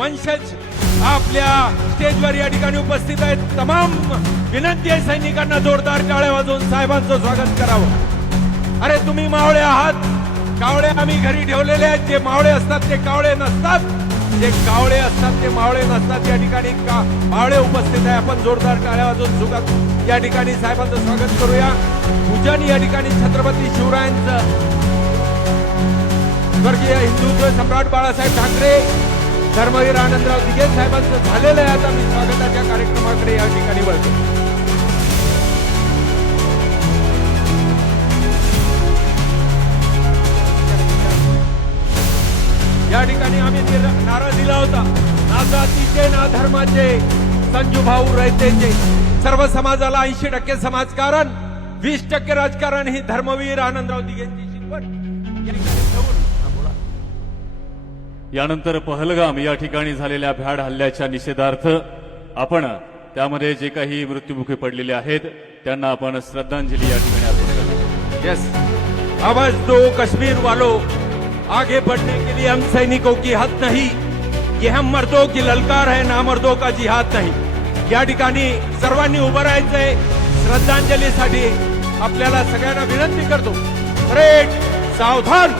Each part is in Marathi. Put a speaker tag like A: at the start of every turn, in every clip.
A: वंशज आपल्या स्टेजवर या ठिकाणी उपस्थित आहेत. तमाम विनंती आहे सैनिकांना जोरदार टाळ्या वाजवून साहेबांचं स्वागत करावं. अरे तुम्ही मावळे आहात. कावळे आम्ही घरी ठेवलेले आहेत. जे मावळे असतात ते कावळे नसतात. जे कावळे असतात ते मावळे नसतात. या ठिकाणी का मावळे उपस्थित आहे. आपण जोरदार टाळ्या वाजवून सुगत या ठिकाणी साहेबांचं स्वागत करूया. पूजन या ठिकाणी छत्रपती शिवरायांचं. स्वर्गीय हिंदुत्व सम्राट बाळासाहेब ठाकरे धर्मवीर आनंदराव दिघे साहेबांचं झालेलं आहे आता. मी स्वागताच्या कार्यक्रमाकडे या ठिकाणी वळतो. या ठिकाणी आम्ही नारा दिला होता. ना जातीचे ना धर्माचे. संजू भाऊ रयतेचे. सर्व समाजाला ऐंशी टक्के समाजकारण वीस टक्के राजकारण ही धर्मवीर आनंदराव दिघेंची शिकवण.
B: यानंतर पहलगाम या ठिकाणी झालेल्या भ्याड हल्ल्याच्या निषेधार्थ आपण त्यामध्ये जे काही मृत्यूमुखी पडलेले आहेत त्यांना आपण श्रद्धांजली या ठिकाणी अर्पण करतो.
A: यस आवाज दो कश्मीर वालों आगे बढ़ने के लिए हम सैनिकों की हद नहीं। ये हम मर्दों की ललकार है ना मर्दों का जिहाद नाही। या ठिकाणी सर्वांनी उभं राहायचंय श्रद्धांजलीसाठी आपल्याला सगळ्यांना विनंती करतो. परेड सावधान.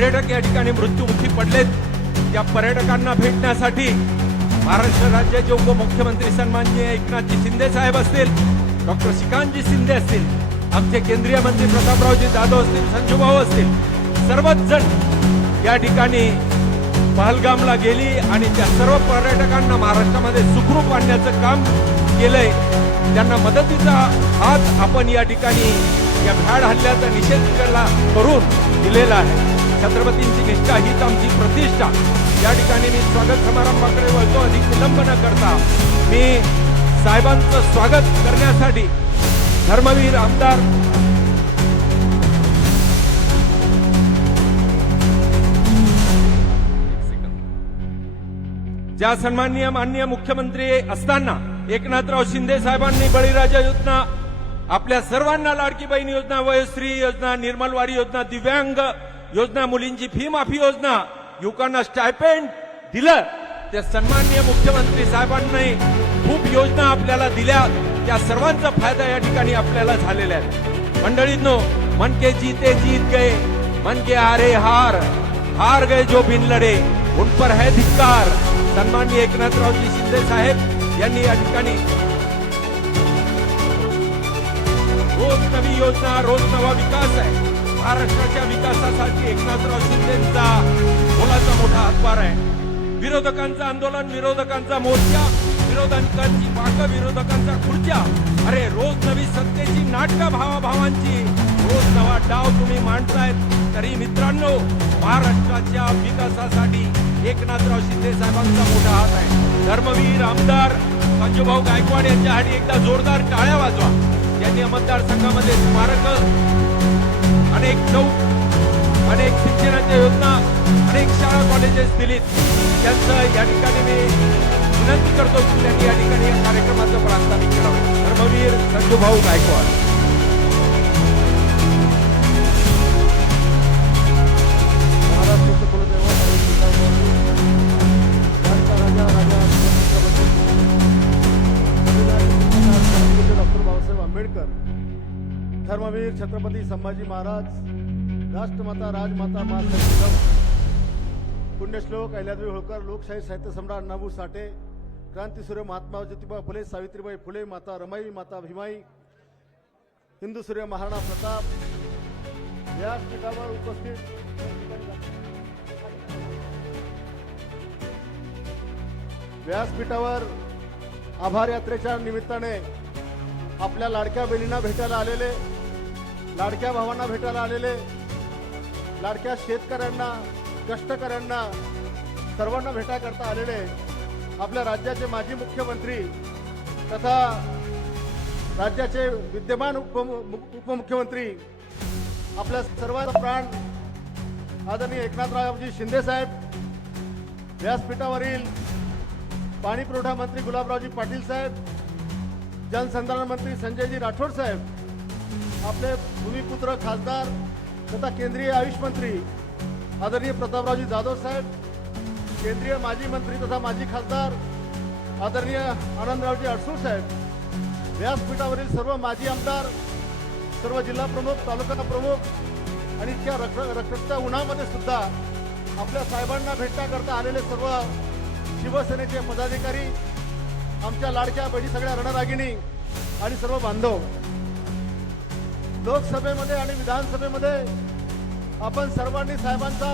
A: पर्यटक या ठिकाणी मृत्यूमुखी पडलेत. त्या पर्यटकांना भेटण्यासाठी महाराष्ट्र राज्याचे उपमुख्यमंत्री सन्माननीय एकनाथजी शिंदे साहेब असतील डॉक्टर श्रीकांतजी शिंदे असतील आमचे केंद्रीय मंत्री प्रतापरावजी जाधव असतील संजूभाऊ असतील सर्वच जण या ठिकाणी पहलगामला गेली आणि त्या सर्व पर्यटकांना महाराष्ट्रामध्ये सुखरूप आणण्याचं काम केलंय. त्यांना मदतीचा हात आपण या ठिकाणी या भ्याड हल्ल्याचा निषेध करून दिलेला आहे. छत्रपतींची निष्ठा हीच आमची प्रतिष्ठा. या ठिकाणी मी स्वागत समारंभाकडे वळतो अधिक विलंब न करता. मी साहेबांचं स्वागत करण्यासाठी धर्मवीर आमदार ज्या सन्माननीय माननीय मुख्यमंत्री असताना एकनाथराव शिंदे साहेबांनी बळीराजा योजना आपल्या सर्वांना लाडकी बहीण योजना वयश्री योजना निर्मलवारी योजना दिव्यांग योजना मुलींची फी माफी योजना. युवकांना स्टायपेंड दिलं. त्या सन्माननीय मुख्यमंत्री साहेबांनी खूप योजना आपल्याला दिल्या. त्या सर्वांचा फायदा या ठिकाणी आपल्याला झालेला आहे. मंडळींनो मन के जीते जीत गए मन के हारे हार हार गए जो बिन लढे उन पर है धिक्कार. सन्माननीय एकनाथरावजी शिंदे साहेब यांनी या ठिकाणी रोज नवी योजना रोज नवा विकास आहे. महाराष्ट्राच्या विकासासाठी एकनाथराव शिंदेचा मोलाचा मोठा हातभार आहे. विरोधकांचं आंदोलन विरोधकांचा मोर्चा विरोधकांची पाक विरोधकांचा खुर्च्या. अरे रोज नवी सत्तेची नाटकं भावाभावांची. रोज नवा डाव तुम्ही मांडतायत. तरी मित्रांनो महाराष्ट्राच्या विकासासाठी एकनाथराव शिंदे साहेबांचा मोठा हात आहे. धर्मवीर आमदार संजूभाऊ गायकवाड यांच्यासाठी एकदा जोरदार टाळ्या वाजवा. यांनी मतदारसंघामध्ये स्मारक अनेक नऊ अनेक शिक्षणाच्या योजना अनेक शाळा कॉलेजेस दिलीत. त्यांचं या ठिकाणी मी विनंती करतो की त्यांनी या ठिकाणी या कार्यक्रमाचं प्रास्ताविक करावं. धर्मवीर संजूभाऊ गायकवाड.
C: धर्मवीर छत्रपती संभाजी महाराज राष्ट्रमाता राजमाता माता पुण्यश्लोक अहिल्यादेवी होळकर लोकशाही साहित्य सम्राट अण्णाभाऊ साठे क्रांतीसूर्य महात्मा ज्योतिबा फुले सावित्रीबाई फुले माता रमाई माता भीमाई हिंदू सूर्य महाराणा प्रताप व्यासपीठावर उपस्थित व्यासपीठावर आभार यात्रेच्या निमित्ताने आपल्या लाडक्या बहिणींना भेटायला आलेले लाडक्या भावांना भेटायला आलेले लाडक्या शेतकऱ्यांना कष्टकऱ्यांना सर्वांना भेटायकरता आलेले आपल्या राज्याचे माजी मुख्यमंत्री तथा राज्याचे विद्यमान उप उपमुख्यमंत्री आपल्या सर्वांचा प्राण आदरणीय एकनाथरावजी शिंदेसाहेब व्यासपीठावरील पाणी पुरवठा मंत्री गुलाबरावजी पाटील साहेब जलसंधारण मंत्री संजयजी राठोड साहेब आपले भूमिपुत्र खासदार तथा केंद्रीय आयुष मंत्री आदरणीय प्रतापरावजी जाधव साहेब केंद्रीय माजी मंत्री तथा माजी खासदार आदरणीय आनंदरावजी अडसूळ साहेब व्यासपीठावरील सर्व माजी आमदार सर्व जिल्हा प्रमुख तालुका प्रमुख आणि इतक्या रख रखरखत्या उन्हामध्ये सुद्धा आपल्या साहेबांना भेटण्याकरता आलेले सर्व शिवसेनेचे पदाधिकारी आमच्या लाडक्या बहिणी सगळ्या रणरागिणी आणि सर्व बांधव लोकसभेमध्ये आणि विधानसभेमध्ये आपण सर्वांनी साहेबांचा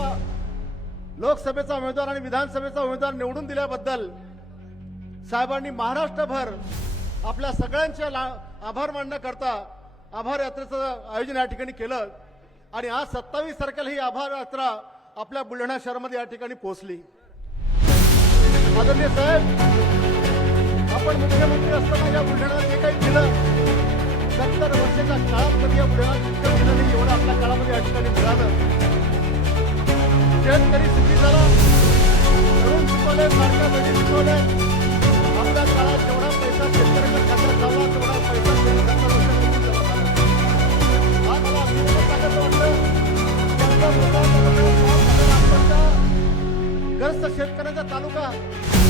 C: लोकसभेचा उमेदवार आणि विधानसभेचा उमेदवार निवडून दिल्याबद्दल साहेबांनी महाराष्ट्रभर आपल्या सगळ्यांचे ला- आभार मानण्याकरता आभार यात्रेचं आयोजन या ठिकाणी केलं आणि आज सत्तावीस तारखेला ही आभार यात्रा आपल्या बुलढाणा शहरामध्ये या ठिकाणी पोहोचली. आदरणीय साहेब आपण मुख्यमंत्री असताना या बुलढाण्याला जे काही केलं सत्तर वर्षाच्या काळात कधी या बुलढाणा नाही एवढं आपल्या काळामध्ये या ठिकाणी मिळालं. शेतकरी सुखी झाला. तरुण शिकवले सारख्या बहिणी शिकवले आपल्या काळात जेवढा पैसा शेतकऱ्याच्या खात्यात झाला तेवढा पैसा त्यांनी सत्तर वर्षापूर्वी आज मला सांगायचं वाटतं. ग्रस्त शेतकऱ्याचा तालुका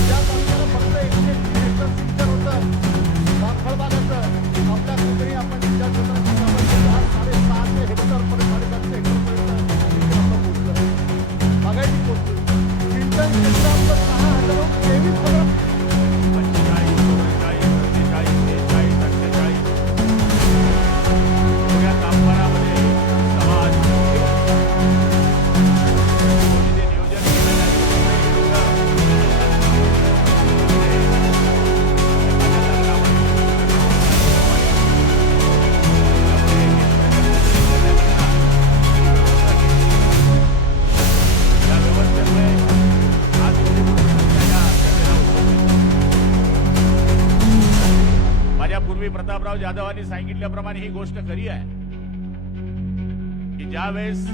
C: ज्या तालुक्याला फक्त एकशे तीस हेक्टर सिंचन होतं बा- बागाचं. आपल्या
D: जाधवांनी सांगितल्याप्रमाणे ही गोष्ट खरी आहे. की ज्यावेळेस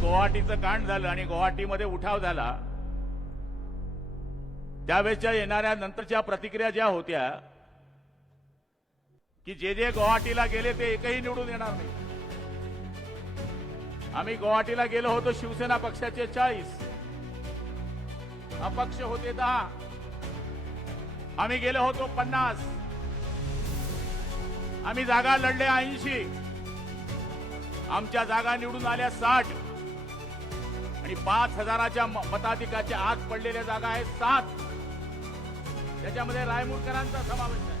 D: गुवाहाटीचं कांड झालं आणि गुवाहाटीमध्ये उठाव झाला त्यावेळेसच्या येणाऱ्या नंतरच्या प्रतिक्रिया ज्या होत्या की जे जे गुवाहाटीला गेले ते एकही निवडून येणार नाही. आम्ही गुवाहाटीला गेलो होतो शिवसेना पक्षाचे चाळीस. अपक्ष होते दहा. आम्ही गेलो होतो पन्नास. आम्ही जागा लढल्या ऐंशी. आमच्या जागा निवडून आल्या साठ. आणि पाच हजाराच्या म- मताधिकाच्या आत पडलेल्या जागा आहेत सात. त्याच्यामध्ये रायमुरकरांचा समावेश आहे.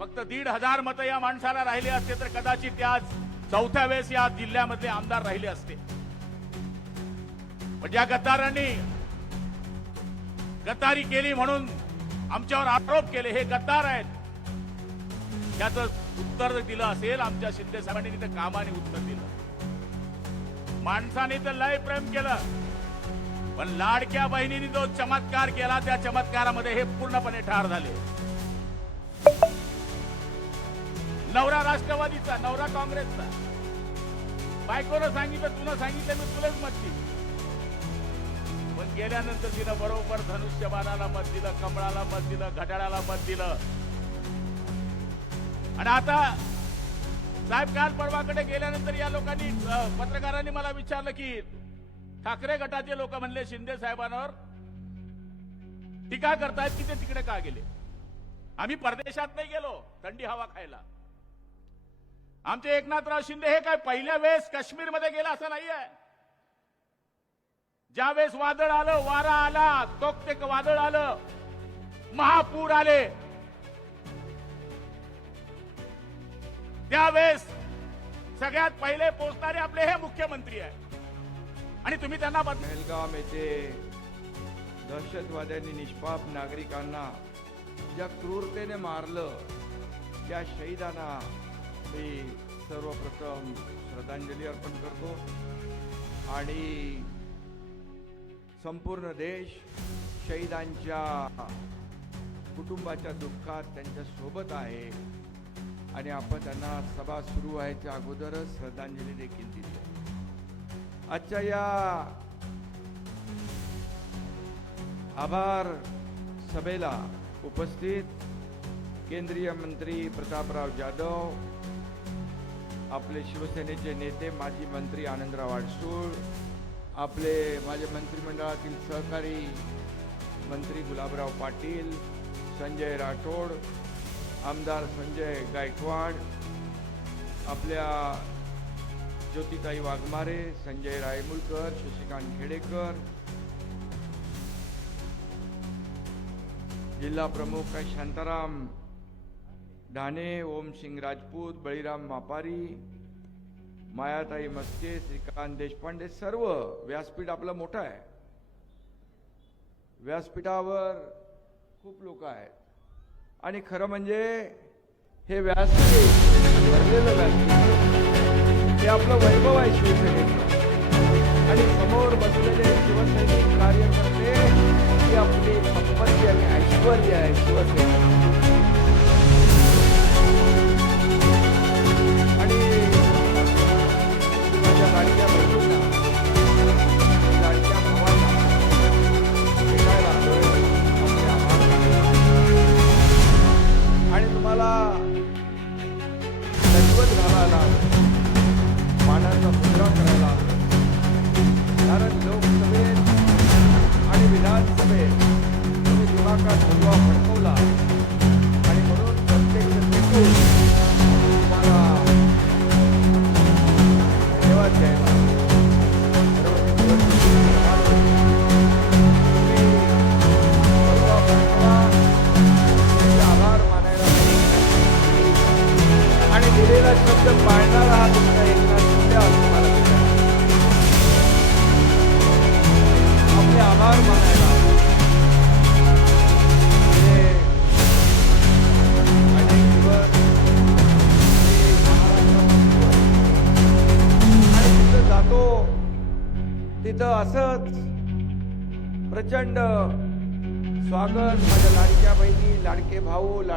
D: फक्त दीड हजार मतं या माणसाला राहिले असते तर कदाचित ते आज चौथ्या वेळेस या जिल्ह्यामधले आमदार राहिले असते. पण ज्या गद्दारांनी गद्दारी केली म्हणून आमच्यावर आरोप केले हे गद्दार आहेत. त्याचं उत्तर दिलं असेल आमच्या शिंदे साहेबांनी तिथे कामाने उत्तर दिलं. माणसाने तर लय प्रेम केलं. पण लाडक्या बहिणीने जो चमत्कार केला त्या चमत्कारामध्ये हे पूर्णपणे ठार झाले. नवरा राष्ट्रवादीचा नवरा काँग्रेसचा. बायकोनं सांगितलं तुला सांगितलं मी तुलाच मत दिली. पण गेल्यानंतर तिनं बरोबर धनुष्यबाणाला मत दिलं कमळाला मत दिलं घड्याळाला मत दिलं. आणि आता साहेब काल परवाकडे गेल्यानंतर या लोकांनी पत्रकारांनी मला विचारलं की ठाकरे गटाचे लोक म्हणले शिंदे साहेबांवर टीका करतायत की ते तिकडे का गेले? आम्ही परदेशात नाही गेलो थंडी हवा खायला. आमचे एकनाथराव शिंदे हे काय पहिल्या वेळेस काश्मीरमध्ये गेला असं नाही आहे. ज्यावेळेस वादळ आलं वारा आला तोक वादळ आलं महापूर आले त्यावेळेस सगळ्यात पहिले पोहोचणारे आपले हे मुख्यमंत्री आहे आणि तुम्ही त्यांना बदल
E: पहलगाम येथे दहशतवाद्यांनी निष्पाप नागरिकांना ज्या क्रूरतेने मारलं त्या शहीदांना मी सर्वप्रथम श्रद्धांजली अर्पण करतो. आणि संपूर्ण देश शहीदांच्या कुटुंबाच्या दुःखात त्यांच्यासोबत आहे. आणि आपण त्यांना सभा सुरू व्हायच्या अगोदरच श्रद्धांजली देखील दिली आजच्या या आभार सभेला उपस्थित केंद्रीय मंत्री प्रतापराव जाधव आपले शिवसेनेचे नेते माजी मंत्री आनंदराव अडसूळ आपले माझे मंत्रिमंडळातील सहकारी मंत्री गुलाबराव पाटील संजय राठोड आमदार संजय गायकवाड आपल्या ज्योतिताई वाघमारे संजय रायमुलकर शशिकांत खेडेकर जिल्हा प्रमुख काय शांताराम ढाणे ओमसिंग राजपूत बळीराम मापारी मायाताई मस्के श्रीकांत देशपांडे सर्व व्यासपीठ आपलं मोठं आहे. व्यासपीठावर खूप लोक आहेत. आणि खरं म्हणजे हे व्यासपीठ भरलेलं व्यासपीठ हे आपलं वैभव आहे शिवसेनेचं. आणि समोर बसलेले शिवसैनिक कार्यकर्ते ही आपली संपत्ती आणि ऐश्वर्य आहे शिवसेना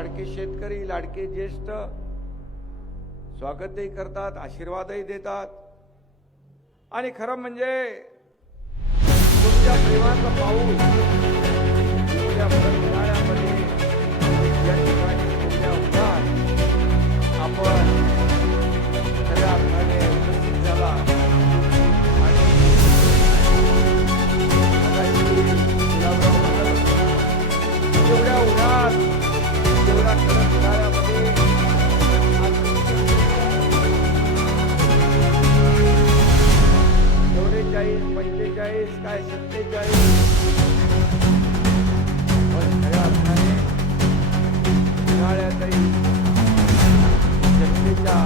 E: लाडके शेतकरी लाडके ज्येष्ठ स्वागतही करतात आशीर्वादही देतात. आणि खरं म्हणजे तुमच्या प्रेमाचा पाऊस पंचेचाळीस काय सत्तेचाळीस. पण खऱ्या अर्थाने उन्हाळ्यातही जनतेच्या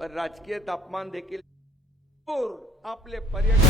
E: पण राजकीय तापमान देखील आपले पर्यटन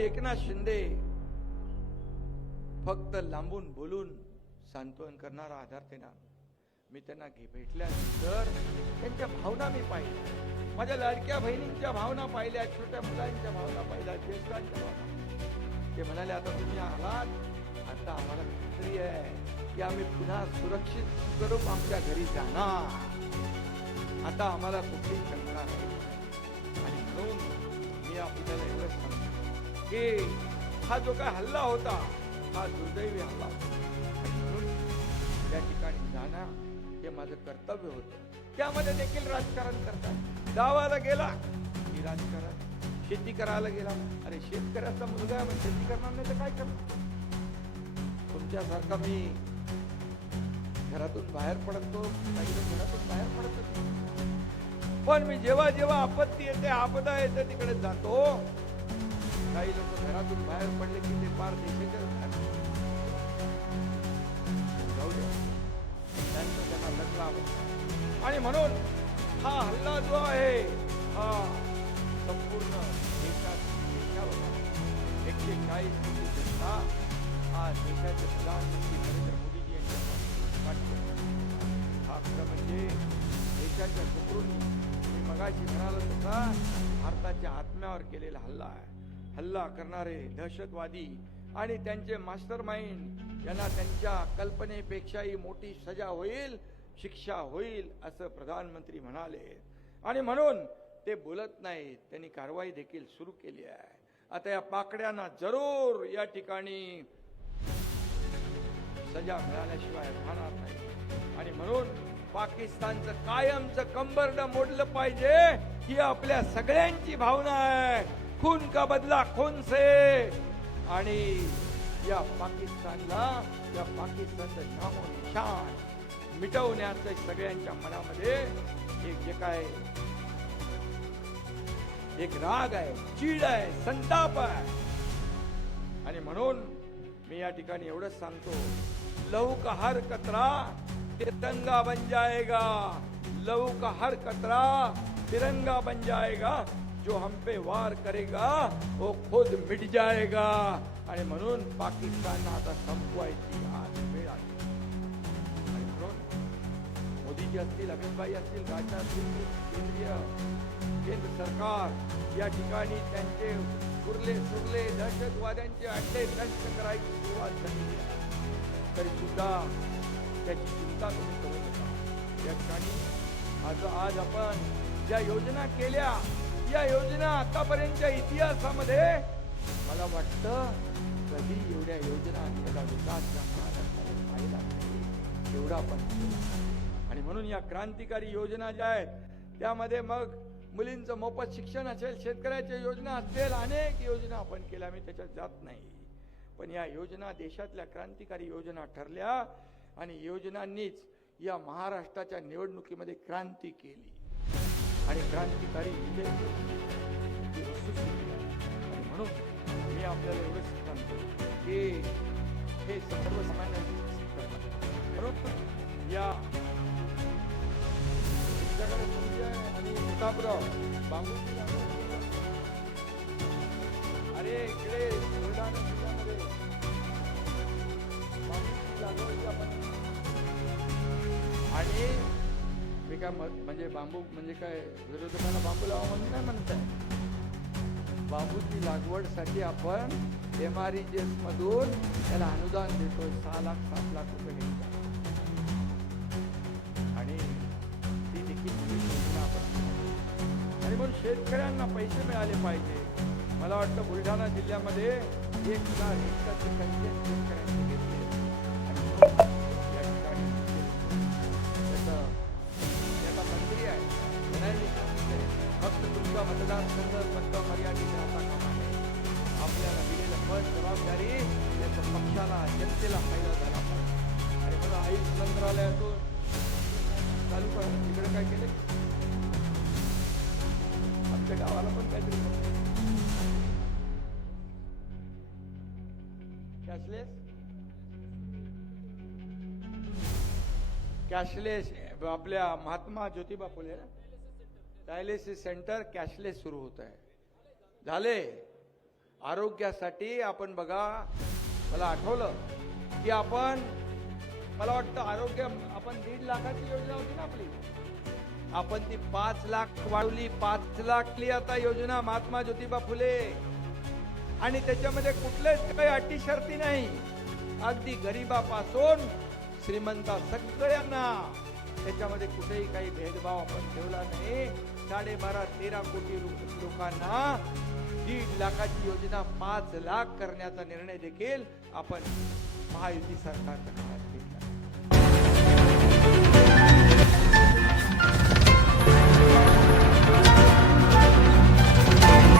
E: एकनाथ शिंदे फक्त लांबून बोलून सांत्वन करणारा आधार देणार मी त्यांना घे भेटल्यानंतर त्यांच्या भावना मी पाहिल्या. माझ्या लाडक्या बहिणींच्या भावना पाहिल्या छोट्या मुलांच्या भावना पाहिल्या ज्येष्ठांच्या भावना ते म्हणाले आता तुम्ही आलात आता आम्हाला खात्री आहे की आम्ही पुन्हा सुरक्षित स्वरूप आमच्या घरी जाणार. आता आम्हाला कुठली शंका नाही. आणि म्हणून मी आपल्याला एवढं सांगतो. की हा जो काय हल्ला होता हा दुर्दैवी हल्ला होता. त्या ठिकाणी जाणं हे माझं कर्तव्य होतं. त्यामध्ये देखील राजकारण करतात. गावाला गेला की राजकारण. शेती करायला गेला. अरे शेतकऱ्याचा मुलगा आहे, मग शेती करणार नाही तर काय करणार? तुमच्यासारखा मी घरातून बाहेर पडतो काही लोक घरातून बाहेर पडत पण मी जेव्हा जेव्हा आपत्ती येते आपदा येते तिकडे जातो. काही लोक घरातून बाहेर पडले की ते पार देशाच्या जाऊ द्या त्यांचं त्यांना लग्न आवडतं आणि म्हणून हा हल्ला जो आहे हा संपूर्ण देशात देशावर एकशे चाळीस कोटी जनता हा देशाचे प्रधानमंत्री नरेंद्र मोदीजी यांच्या पाठीवर हा खरं म्हणजे देशाच्या शत्रूंनी मी मगाशी म्हणालो तसा भारताच्या आत्म्यावर केलेला हल्ला आहे. हल्ला करणारे दहशतवादी आणि त्यांचे मास्टर माइंड यांना त्यांच्या कल्पनेपेक्षाही मोठी सजा होईल शिक्षा होईल असं प्रधानमंत्री म्हणाले. आणि म्हणून ते बोलत नाहीत. त्यांनी कारवाई देखील सुरू केली आहे. आता या पाकड्यांना जरूर या ठिकाणी सजा मिळाल्याशिवाय राहणार नाही. आणि म्हणून पाकिस्तानचं कायमचं कंबरड मोडलं पाहिजे ही आपल्या सगळ्यांची भावना आहे. खून का बदला? खून से. आणि या पाकिस्तानला या पाकिस्तानचं नामो निशान मिटवण्याचं सगळ्यांच्या मनामध्ये एक जे काय एक राग आहे चीड आहे संताप आहे. आणि म्हणून मी या ठिकाणी एवढंच सांगतो लहू का हर कचरा तिरंगा बन जाएगा. लहू का हर कचरा तिरंगा बन जाएगा. जो हम पे वार करेगा वो खुद मिट जाएगा। आणि म्हणून पाकिस्तान आता संपवायची आज। वेळ आली आणि म्हणून मोदीजी असतील अमितभाई असतील राजनाथ सिंग केंद्रीय केंद्र सरकार या ठिकाणी त्यांचे उरले सुरले दहशतवाद्यांचे अड्डे नष्ट करायची सुरुवात झाली तरी सुद्धा त्याची चिंता तुम्ही करू नका. या ठिकाणी आज आज आपण ज्या योजना केल्या या योजना आतापर्यंतच्या इतिहासामध्ये मला वाटतं कधी एवढ्या योजना आणि एवढा विकास या महाराष्ट्राने पाहिला नाही एवढा पण आणि म्हणून या क्रांतिकारी योजना ज्या आहेत त्यामध्ये मग मुलींचं मोफत शिक्षण असेल शेतकऱ्याच्या योजना असतील अनेक योजना आपण केल्या मी त्याच्यात जात नाही. पण या योजना देशातल्या क्रांतिकारी योजना ठरल्या आणि योजनांनीच या महाराष्ट्राच्या निवडणुकीमध्ये क्रांती केली. आणि क्रांतिकारी विजय आणि म्हणून मी आपल्याला एवढंच सांगतो की हे सर्वसामान्यांचं सिद्ध या तुमच्याकडे तुमच्या आणि प्रतापराव बांबू काय म्हणजे बांबू म्हणजे काय विरोधकांना बांबू लावा म्हणून नाही म्हणताय? बांबूची लागवडसाठी आपण एम आर ई जी मधून त्याला अनुदान देतोय सहा लाख सात लाख रुपये घेतो आणि ती देखील आपण आणि म्हणून शेतकऱ्यांना पैसे मिळाले पाहिजे. मला वाटतं बुलढाणा जिल्ह्यामध्ये एक लाख शेतकऱ्यांनी घेतले. तुमचा मतदारसंघ फक्त मर्यादित राहता कामा नये. आपल्याला दिलेलं पद जबाबदारी त्याच्या पक्षाला जनतेला फायदा झाला पाहिजे. आणि म्हणून आयुष मंत्रालयातून चालू करा तिकडे काय केले? आमच्या गावाला पण काहीतरी कॅशलेस? कॅशलेस. आपल्या Mahatma Jyotiba Phule dialysis centre cashless सुरू होत आहे. झाले. आरोग्यासाठी आपण बघा मला आठवलं की आपण मला वाटतं आरोग्य आपण दीड लाखाची योजना होती ना आपली? आपण ती पाच लाख वाढवली पाच लाखली आता योजना महात्मा ज्योतिबा फुले. आणि त्याच्यामध्ये कुठलेच काही अटी शर्ती नाही. अगदी गरीबापासून श्रीमंता सगळ्यांना. त्याच्यामध्ये कुठेही काही भेदभाव आपण ठेवला नाही. साडेबारा तेरा कोटी लोकांना दीड लाखाची योजना पाच लाख करण्याचा निर्णय देखील आपण महायुती सरकारच्या काळात घेतला.